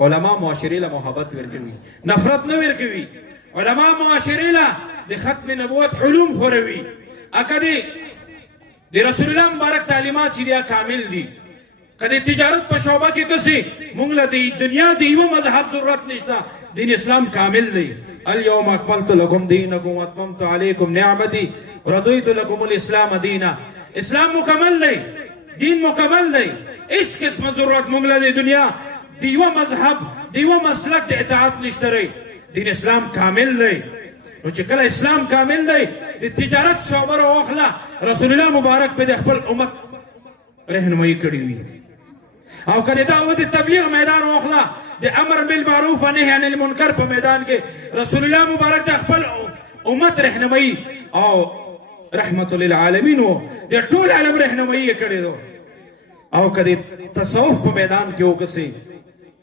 علماء معاشرے لا محبت ورکوي نفرت نه ورکوي علماء معاشرے لا د ختم نبوت علوم خوروي اکدي د رسول الله مبارک تعلیمات چې کامل دي کدی تجارت په شعبه کې کسي مونږ له د دنیا د یو مذهب ضرورت نشته دین اسلام کامل دی اليوم اکملت لكم دینکم واتممت علیکم نعمتي رضیت لكم الاسلام دینا اسلام مکمل دی دین مکمل دی اس قسم ضرورت مونږ له د دنیا د یو مذهب د یو مسلک د اطاعت نشته دین اسلام کامل دی نو چې کله اسلام کامل دی د تجارت شعبه راواخله رسول الله مبارک په خپل امت رهنمایي کړې وي او کله دعوت تبلیغ میدان واخله د امر بالمعروف و نهي عن المنکر په میدان کې رسول الله مبارک د خپل امت رهنمایي او رحمت للعالمین د ټول عالم رهنمایي کړې او کله تصوف په میدان کې وکسي